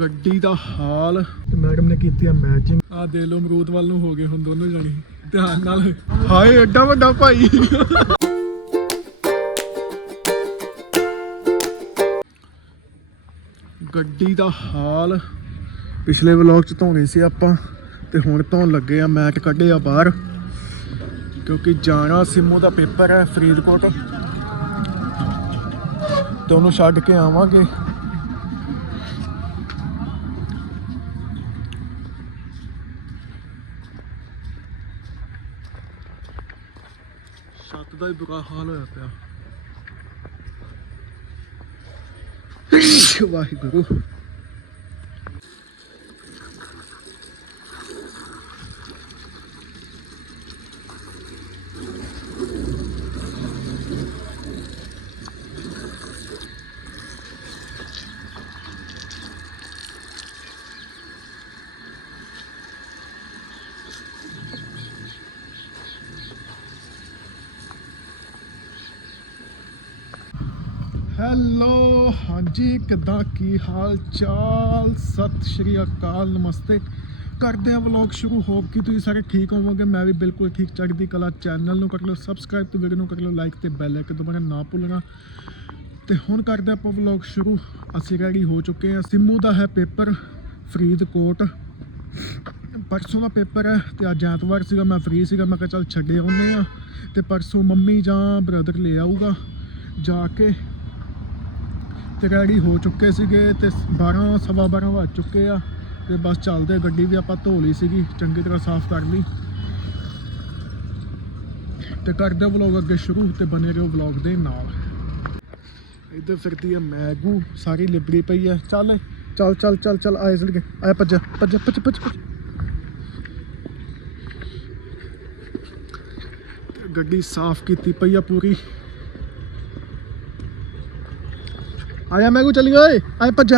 ਗੱਡੀ ਦਾ ਹਾਲ। ਤੇ ਮੈਡਮ ਨੇ ਕੀਤੀ ਆ ਮੈਚਿੰਗ ਆ ਦੇ ਲੋ ਅਮਰੂਦ ਵੱਲ ਨੂੰ ਹੋ ਗਏ ਹੁਣ ਦੋਨੋਂ ਜਾਣੀ। ਧਿਆਨ ਨਾਲ। ਹਾਏ ਐਡਾ ਵੱਡਾ ਭਾਈ। ਗੱਡੀ ਦਾ ਹਾਲ। ਪਿਛਲੇ ਵਲੌਗ ਚ ਧੋਣੀ ਸੀ ਆਪਾਂ ਤੇ ਹੁਣ ਧੋਣ ਲੱਗੇ ਆ ਮੈਟ ਕੱਢੇ ਆ ਬਾਹਰ। ਕਿਉਂਕਿ ਜਾਣਾ ਸਿਮੂ ਦਾ ਪੇਪਰ ਹੈ ਫਰੀਦਕੋਟ। ਤੇ ਉਹਨੂੰ ਛੱਡ ਕੇ ਆਵਾਂਗੇ। ਛੱਤ ਦਾ ਹੀ ਬੁਰਾ ਹਾਲ ਹੋਇਆ ਪਿਆ ਵਾਹਿਗੁਰੂ ਹੈਲੋ, ਹਾਂਜੀ, ਕਿੱਦਾਂ, ਕੀ ਹਾਲ ਚਾਲ? ਸਤਿ ਸ਼੍ਰੀ ਅਕਾਲ, ਨਮਸਤੇ। ਕਰਦੇ ਹਾਂ ਵਲੌਗ ਸ਼ੁਰੂ ਹੋਪ ਕਿ ਤੁਸੀਂ ਸਾਰੇ ਠੀਕ ਹੋਵੋਗੇ, ਮੈਂ ਵੀ ਬਿਲਕੁਲ ਠੀਕ ਚੜ੍ਹਦੀ ਕਲਾ ਚੈਨਲ ਨੂੰ ਕਰ ਲਓ ਸਬਸਕ੍ਰਾਈਬ ਤੇ ਵੀਡੀਓ ਨੂੰ ਕਰ ਲਓ ਲਾਈਕ ਤੇ ਬੈਲ ਆਈਕਨ ਦਬਾਉਣਾ ਨਾ ਭੁੱਲਣਾ। ਤੇ ਹੁਣ ਕਰਦੇ ਆਪਾਂ ਵਲੌਗ ਸ਼ੁਰੂ। ਅਸੀਂ ਰੈਡੀ ਹੋ ਚੁੱਕੇ ਹਾਂ। ਸਿੰਮੂ ਦਾ ਹੈ ਪੇਪਰ, ਫਰੀਦਕੋਟ। ਪਰਸੋਂ ਦਾ ਪੇਪਰ ਹੈ ਤੇ ਅੱਜ ਐਤਵਾਰ ਸੀਗਾ, ਮੈਂ ਫ੍ਰੀ ਸੀਗਾ, ਮੈਂ ਕਿਹਾ ਚੱਲ ਛੱਡੇ ਆਉਂਦੇ ਆ ਤੇ ਪਰਸੋਂ ਮੰਮੀ ਜਾਂ ਬ੍ਰਦਰ ਲੈ ਆਊਗਾ ਜਾ ਕੇ। ਤੇ ਰੈਡੀ ਹੋ ਚੁੱਕੇ ਸੀਗੇ ਤੇ 12 ਸਵਾ 12 ਵੱਜ ਚੁੱਕੇ ਆ ਤੇ ਬਸ ਚੱਲਦੇ ਆ। ਗੱਡੀ ਵੀ ਆਪਾਂ ਧੋ ਲਈ ਸੀਗੀ, ਚੰਗੀ ਤਰ੍ਹਾਂ ਸਾਫ਼ ਕਰ ਲਈ। ਤੇ ਕਰਦੇ ਵਲੌਗ ਅੱਗੇ ਸ਼ੁਰੂ ਤੇ ਬਨੇ ਰਹੋ ਵਲੌਗ ਦੇ ਨਾਲ। ਇੱਧਰ ਫਿਰਦੀ ਆ ਮੈਗੂ, ਸਾਰੀ ਲਿਬੜੀ ਪਈ ਆ। ਚੱਲ ਚੱਲ ਚੱਲ ਚੱਲ ਚੱਲ, ਆਏ ਸੜ ਗਏ ਆਏ ਭੱਜ ਭੱਜ ਭੱਜ ਭੱਜ ਗੱਡੀ ਸਾਫ਼ ਕੀਤੀ ਪਈ ਆ ਪੂਰੀ। ਆਇਆ ਮੈਗੂ ਚੱਲੀ ਓਏ। ਆਏ ਭੱਜ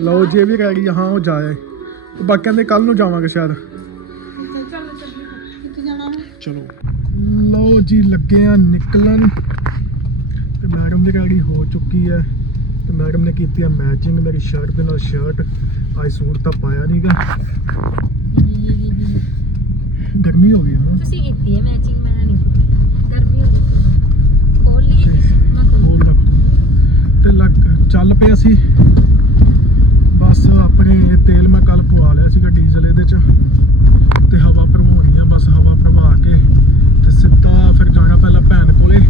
ਲਓ ਜੇ ਵੀ ਰਹਿ ਗਈ, ਹਾਂ, ਉਹ ਜਾਏ ਬਾਕੀਆਂ ਦੇ ਕੱਲ ਨੂੰ ਜਾਵਾਂਗੇ ਸ਼ਾਇਦ। ਚਲੋ। ਲਓ ਜੀ, ਲੱਗੇ ਆ ਨਿਕਲਣ। ਤੇ ਮੈਡਮ ਦੀ ਗਾੜੀ ਹੋ ਚੁੱਕੀ ਹੈ। ਤੇ ਮੈਡਮ ਨੇ ਕੀਤੀ ਆ ਮੈਚਿੰਗ ਮੇਰੀ ਸ਼ਰਟ ਦੇ ਨਾਲ ਸ਼ਰਟ ਅੱਜ ਸੂਟ ਤਾਂ ਪਾਇਆ ਨਹੀਂਗਾ ਗਰਮੀ ਹੋ ਗਈ ਹਾਂ ਤੁਸੀਂ ਕੀਤੀ ਹੈ ਮੈਚਿੰਗ ਮੈਂ ਨਹੀਂ ਕੀਤੀ ਗਰਮੀ ਹੋ ਗਈ ਖੋਲ ਲਈ ਮੈਂ ਖੋਲ ਹੋਰ ਲੱਗ ਤੇ ਲੱਗ ਚੱਲ ਪਿਆ ਸੀ। ਬਸ ਆਪਣੇ ਤੇਲ ਮੈਂ ਕੱਲ ਪਵਾ ਲਿਆ ਸੀਗਾ ਡੀਜ਼ਲ ਇਹਦੇ ਚ। ਤੇ ਹਵਾ ਭਰਵਾਉਣੀ ਆ, ਬਸ ਹਵਾ ਭਰਵਾ ਕੇ ਤੇ ਸਿੱਧਾ ਫਿਰ ਜਾਣਾ ਪਹਿਲਾਂ ਭੈਣ ਕੋਲੇ।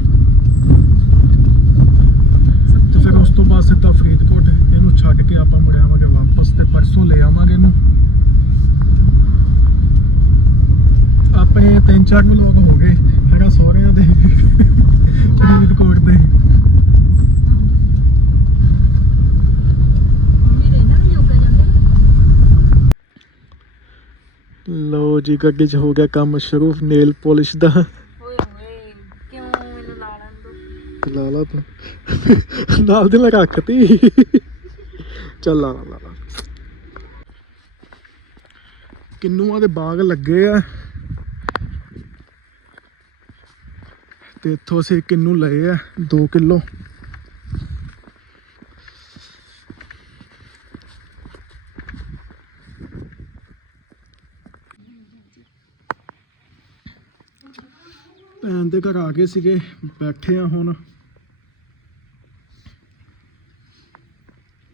ਤੇ ਫਿਰ ਉਸ ਤੋਂ ਬਾਅਦ ਸਿੱਧਾ ਫਰੀਦਕੋਟ, ਇਹਨੂੰ ਛੱਡ ਕੇ ਆਪਾਂ ਮੁੜ ਆਵਾਂਗੇ ਵਾਪਸ ਤੇ ਪਰਸੋਂ ਲੈ ਆਵਾਂਗੇ ਇਹਨੂੰ। ਆਪਣੇ ਤਿੰਨ ਚਾਰ ਲੋਕ ਹੋ ਗਏ ਹੈਗਾ ਸਹੁਰਿਆਂ ਦੇ ਫਰੀਦਕੋਟ ਦੇ ਮੰਮੀ ਰਹਿਣਾ ਵੀ ਯੋਗਾ ਜਾਂਦੇ ਲੋ ਜੀ ਗੱਡੀ 'ਚ ਹੋ ਗਿਆ ਕੰਮ ਸ਼ੁਰੂ ਨੇਲ ਪਾਲਿਸ਼ ਦਾ। ਓਏ ਓਏ ਕਿਉਂ ਮੈਨੂੰ ਲਾ ਲੈਣ ਦੋ? ਲਾ ਲਾ ਤੂੰ। ਨਾਲ ਦੇ ਲਗਾ ਰੱਖਤੀ ਚੱਲ ਲਾ ਲਾ ਲਾ ਕਿੰਨੂਆਂ ਦੇ ਬਾਗ ਲੱਗੇ ਆ। ਤੇ ਇੱਥੋਂ ਅਸੀਂ ਕਿੰਨੂ ਲਏ ਆ 2 ਕਿਲੋ। ਭੈਣ ਦੇ ਘਰ ਆ ਗਏ ਸੀਗੇ ਬੈਠੇ ਆ ਹੁਣ।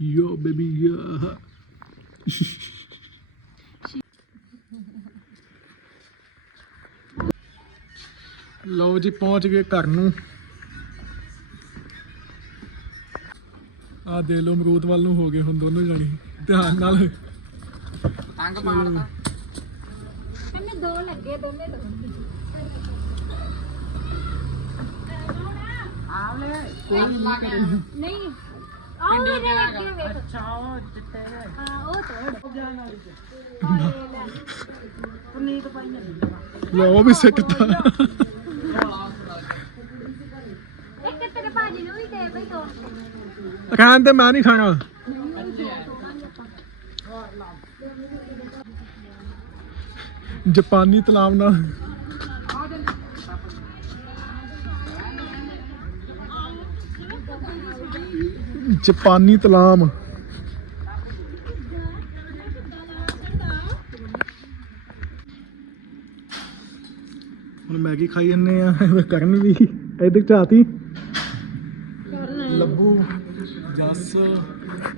ਯੋ ਬੇਬੀ ਯਾ। ਲਓ ਜੀ ਪਹੁੰਚ ਗਏ ਘਰ ਨੂੰ। ਆ ਦੇ ਲੋ ਅਮਰੂਦ ਵੱਲ ਨੂੰ ਹੋ ਗਏ ਹੁਣ ਦੋਨੋਂ ਜਾਣੀ। ਧਿਆਨ ਨਾਲ। ਕਹਿੰਦੇ ਦੋ ਲੱਗੇ ਦੋਨੇ। ਦੋ ਨਹੀਂ ਆਹ ਮੇਰੇ ਲੱਗੇ ਵੇਖ ਅੱਛਾ ਉਹ ਜਿੱਤੇ ਹਾਂ ਉਹ ਤੋੜ ਲੈ ਉਹ ਵੀ ਸਿੱਟਦਾ ਇੱਕ ਤੇਰੇ ਭਾਜੀ ਨੂੰ ਵੀ ਦੇ ਬਈ ਤੋੜ ਖਾਣ ਤੇ ਮੈਂ ਨਹੀਂ ਖਾਣਾ। ਜਾਪਾਨੀ ਤਲਾਬ ਨਾਲ। ਜਪਾਨੀ ਤਲਾਮ। ਹੁਣ ਮੈਗੀ ਖਾਈ ਜੰਨੇ ਆ ਕਰਨ ਵੀ। ਇਧਰ ਚਾਤੀ ਲੱਭੂ ਜੱਸ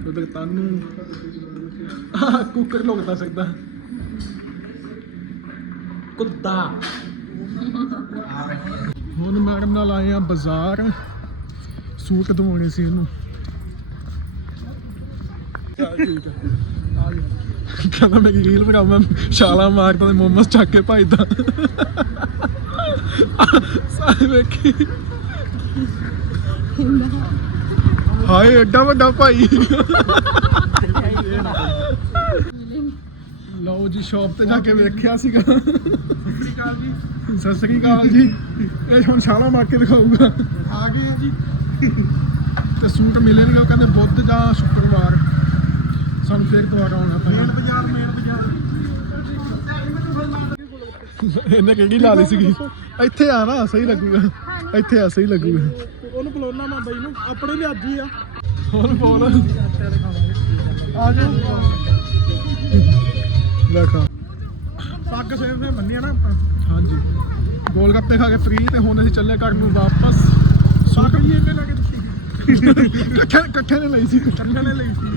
ਉਧਰ ਤਾਨੂੰ। ਆਹ, ਕੁੱਕਰ ਲੋਕਦਾ ਸਕਦਾ। ਕੁੱਤਾ। ਹੁਣ ਮੈਡਮ ਨਾਲ ਆਏ ਆ ਬਾਜ਼ਾਰ। ਸੂਟ ਦਵਾਉਣੇ ਸੀ ਇਹਨੂੰ। ਕਹਿੰਦਾ ਮੈਂ ਰੀਲ ਬਣਾਵਾਂ ਛਾਲਾ ਮਾਰਦਾ ਤੇ ਮੋਮਸ ਚੱਕ ਕੇ ਭਜਦਾ ਸਾਰੇ ਵੇਖੀ। ਹਾਏ ਐਡਾ ਵੱਡਾ ਭਾਈ। ਲਓ ਜੀ ਸ਼ਾਪ ਤੇ ਜਾ ਕੇ ਵੇਖਿਆ ਸੀਗਾ। ਸਤਿ ਸ੍ਰੀ ਅਕਾਲ ਜੀ। ਇਹ ਹੁਣ ਛਾਲਾ ਮਾਰ ਕੇ ਦਿਖਾਊਗਾ। ਆ ਗਏ ਜੀ। ਤੇ ਸੂਟ ਮਿਲਣਗੇ ਉਹ ਕਹਿੰਦੇ ਬੁੱਧ ਜਾਂ ਸ਼ੁੱਕਰਵਾਰ। ਸਾਨੂੰ ਫੇਰ ਦੁਬਾਰਾ ਆਉਣਾ ਪੈਣਾ। ਮੇਨ ਬਾਜ਼ਾਰ ਮੇਨ ਬਾਜ਼ਾਰ। ਇਹਨੇ ਕਿਹੜੀ ਲਾ ਲਈ ਸੀਗੀ? ਇੱਥੇ ਆ ਨਾ ਸਹੀ ਲੱਗੂਗਾ। ਇੱਥੇ ਆ ਸਹੀ ਲੱਗੂਗਾ। ਉਹਨੂੰ ਬੁਲਾਉਣਾ ਮੈਂ ਬਾਈ ਨੂੰ। ਆਪਣੇ ਲਈ ਅੱਜ ਹੀ ਆ। ਹੋਰ ਬੋਲ ਆ ਜਾ ਵੇਖਾ ਪੱਗ ਸੇਵ ਨੇ ਬੰਨੀ ਨਾ ਹਾਂਜੀ। ਗੋਲ ਗੱਪੇ ਖਾ ਕੇ ਫ੍ਰੀ ਤੇ ਹੁਣ ਅਸੀਂ ਚੱਲੇ ਘਰ ਨੂੰ ਵਾਪਸ। ਵੀ ਇਹਨੇ ਲਾ ਕੇ ਦਿੱਤੀ ਇਕੱਠੇ ਇਕੱਠੇ ਨੇ ਲਈ ਸੀ। ਕੰਨਾਂ ਨੇ ਲਈ ਸੀ।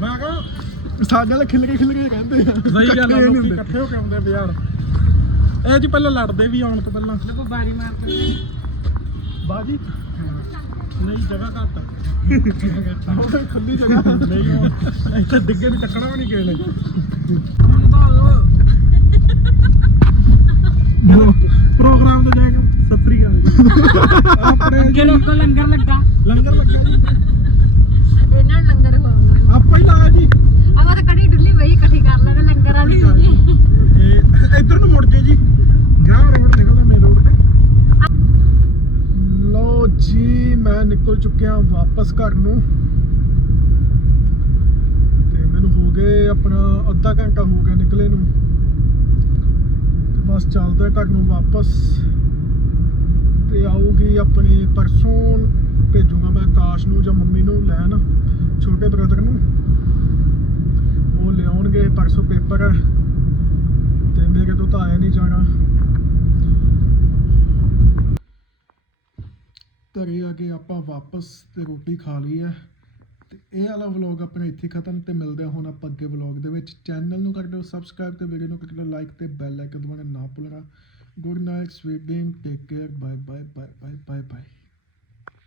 ਮੈਂ ਕਹਾਂ ਸਾਡੇ ਵਾਲੇ ਖਿਲ ਕੇ ਖਿਲ ਕੇ ਕਹਿੰਦੇ ਆ। ਸਹੀ ਗੱਲ ਆ ਇਕੱਠੇ ਨਹੀਂ ਲੋਕੀ ਹੁੰਦੇ। ਇਕੱਠੇ ਹੋ ਕੇ ਆਉਂਦੇ ਆ ਬਾਜ਼ਾਰ। ਇਹ ਜੀ ਪਹਿਲਾਂ ਲੜਦੇ ਵੀ ਆਉਣ ਤੋਂ ਪਹਿਲਾਂ। ਲੱਭੂ ਬਾਰੀ ਮਾਰਦੇ ਬਾਜੀ? ਨਹੀਂ ਜਗ੍ਹਾ ਘੱਟ ਆ। ਉਹ ਖੁੱਲੀ ਜਗ੍ਹਾ। ਨਹੀਂ ਉਹ ਇੱਥੇ ਡਿੱਗੇ ਵੀ ਚੱਕਣਾ ਵੀ ਨਹੀਂ ਕਿਸੇ ਨੇ। ਪ੍ਰੋਗਰਾਮ ਤੇ ਜਾਏਗਾ। ਸਤਰੀ ਗੱਲ ਆਪਣੇ ਅੱਗੇ ਲੋਕੋ ਲੰਗਰ ਲੱਗਾ। ਲੰਗਰ ਲੱਗਾ ਇਹਨਾਂ ਨੂੰ ਲੰਗਰ ਖਵਾਉਂਦੇ ਆਪਾਂ ਹੀ ਲਾਇਆ ਜੀ। ਆਪਾਂ ਤਾਂ ਕੜੀ ਡੁੱਲੀ ਵਹੀ ਇਕੱਠੀ ਕਰ ਲੈਣਾ ਲੰਗਰ ਵਾਲੀ। ਇਹ ਇੱਧਰ ਨੂੰ ਮੁੜ ਜੇ ਜੀ। ਗਾਂ ਰੋਡ ਨਿਕਲਦਾ ਮੇਨ ਰੋਡ ਤੇ। ਲਓ ਜੀ ਮੈਂ ਨਿਕਲ ਚੁੱਕਿਆ ਵਾਪਸ ਘਰ ਨੂੰ। ਤੇ ਮੈਨੂੰ ਹੋ ਗਏ ਆਪਣਾ ਅੱਧਾ ਘੰਟਾ ਹੋ ਗਿਆ ਨਿਕਲੇ ਨੂੰ। ਤੇ ਬਸ ਚੱਲਦਾ ਘਰ ਨੂੰ ਵਾਪਸ। ਤੇ ਆਊਗੀ ਆਪਣੀ ਪਰਸੋਂ ਭੇਜੂਗਾ ਮੈਂ ਕਾਸ਼ ਨੂੰ ਜਾਂ ਮੰਮੀ ਨੂੰ ਲੈਣ, ਛੋਟੇ ਬ੍ਰਦਰ ਨੂੰ। ਉਹ ਲਿਆਉਣਗੇ, ਪਰਸੋਂ ਪੇਪਰ ਹੈ। ਤੇ ਮੇਰੇ ਤੋਂ ਤਾਂ ਆਇਆ ਨਹੀਂ ਜਾਣਾ। ਘਰੇ ਆ ਕੇ ਆਪਾਂ ਵਾਪਸ ਤੇ ਰੋਟੀ ਖਾ ਲਈ ਹੈ। ਤੇ ਇਹ ਵਾਲਾ ਵਲੌਗ ਆਪਣਾ ਇੱਥੇ ਖਤਮ ਤੇ ਮਿਲਦੇ ਹਾਂ ਹੁਣ ਆਪਾਂ ਅੱਗੇ ਵਲੌਗ ਦੇ ਵਿੱਚ। ਚੈਨਲ ਨੂੰ ਕਰ ਦਿਓ ਸਬਸਕ੍ਰਾਈਬ ਤੇ ਵੀਡੀਓ ਨੂੰ ਕਰ ਦਿਓ ਲਾਈਕ ਤੇ ਬੈਲ ਆਈਕਨ ਦਬਾਉਣਾ ਨਾ ਭੁੱਲਣਾ। Good night sweet dream take care bye bye bye bye bye bye